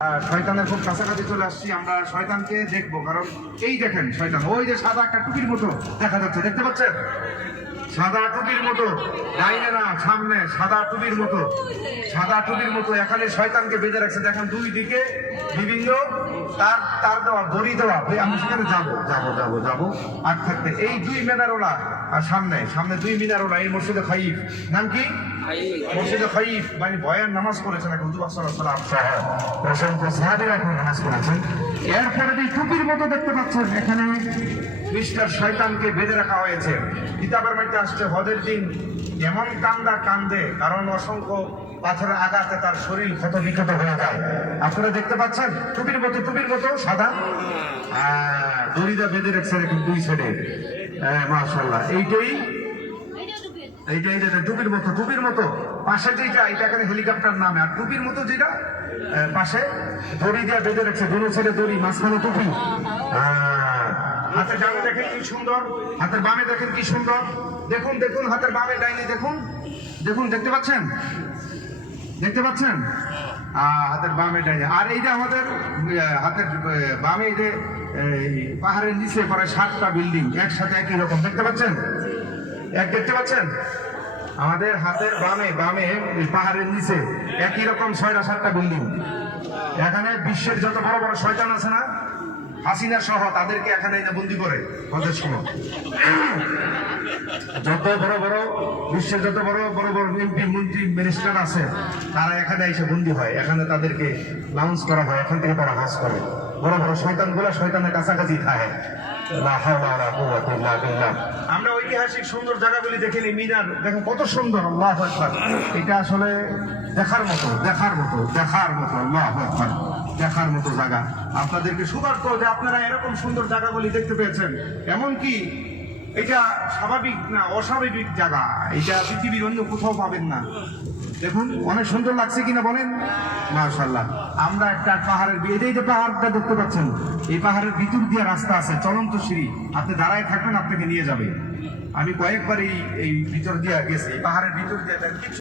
শয়তানের খুব কাছাকাছি চলে আসছি। আমরা শয়তানকে দেখবো, কারণ এই দেখেন শয়তান, ওই যে সাদা একটা টুপির মতো দেখা যাচ্ছে, দেখতে পাচ্ছেন? সাদা টুপির মতো, ডাইনে না সামনে, সাদা টুপির মতো, সাদা টুপির মতো এখানে শয়তানকে বেঁধে রাখছে। দেখেন দুই দিকে বিভিন্ন তার দেওয়া, দড়ি দেওয়া। আমি সেখানে যাবো যাবো যাবো যাবো আর থাকতে এই দুই মিনারওয়ালা, আর সামনে সামনে দুই মিনারওয়ালা, এই মসজিদে খাইফ। নাম কি? মসজিদে খাইফ। মানে ভয়ের নামাজ পড়েছেন এখন হুজুর সাল্লাল্লাহু আলাইহি ওয়াসাল্লাম, অসংখ্য সাহাবীরা এখন নামাজ পড়েছেন। এরপরে এই টুপির মতো দেখতে পাচ্ছেন, এখানে মিস্টার শয়তানকে বেঁধে রাখা হয়েছে। কিতাবের মধ্যে আসছে হজের দিন এমন কান্দে, কারণ অসংখ্য পাথরের আঘাতে তার শরীর ক্ষত বিক্ষত হয়ে যায়। আপনারা দেখতে পাচ্ছেন টুপির মতো সাদা দড়িটা বেঁধে রাখছে এখন দুই সাইডে। মাশাআল্লাহ, এইটাই টুপির মতো পাশে যেটা, এটা এখানে হেলিকপ্টার নামে, আর টুপির মতো যেটা পাশে দড়ি দিয়ে বেঁধে রাখছে, দুটো ছেড়ে দড়ি, মাঝখানে টুপি। হাতের ডানে দেখেন কি সুন্দর, হাতের বামে দেখেন কি সুন্দর। দেখুন দেখুন, হাতের বামে ডাইনে দেখুন দেখুন, দেখতে পাচ্ছেন? হাতের বামে ডাইনে। আর এই যে আমাদের হাতের বামে, এই যে পাহাড়ের নিচে পরে 7টা বিল্ডিং একসাথে একই রকম, দেখতে পাচ্ছেন? দেখতে পাচ্ছেন? আমাদের হাতের বামে পাহাড়ের নিচে একই রকম 6টা-7টা বিল্ডিং। এখানে বিশ্বের যত বড় বড় শয়তান আছে না, হাসিনা সহ, তাদেরকে এখানে বন্দি করে হজের সময়। যত বিশ্বের যত বড় এমপি, মন্ত্রী, মিনিস্টার আছে, তারা এখানে এসে বন্দি হয়। এখানে তাদেরকে লাউন্স করা হয়, এখান থেকে তারা হজ করে। বড় বড় শয়তানগুলো শয়তানের কাছাকাছি থাকে। আমরা ঐতিহাসিক সুন্দর জায়গাগুলি দেখিনি। মিনার দেখেন কত সুন্দর, আল্লাহু আকবার। এটা আসলে দেখার মতো আল্লাহু আকবার, দেখার মতো জায়গা। আপনাদেরকে সৌভাগ্য যে আপনারা এরকম সুন্দর জায়গাগুলি দেখতে পেয়েছেন। এমনকি এটা স্বাভাবিক না, অস্বাভাবিক জায়গা। এটা পৃথিবীর অন্য কোথাও পাবেন না। দেখুন অনেক সুন্দর লাগছে কিনা বলেন? মাশাআল্লাহ। আমরা একটা পাহাড়ের, এই যে পাহাড়টা দেখতে পাচ্ছেন, এই পাহাড়ের ভিতর দিয়ে রাস্তা আছে, চলন্ত সিঁড়ি। আপনি দাঁড়ায় থাকবেন, আপনাকে নিয়ে যাবে। আমি কয়েকবার এই ভিতর দিয়ে গেছি, এই পাহাড়ের ভিতর দিয়ে।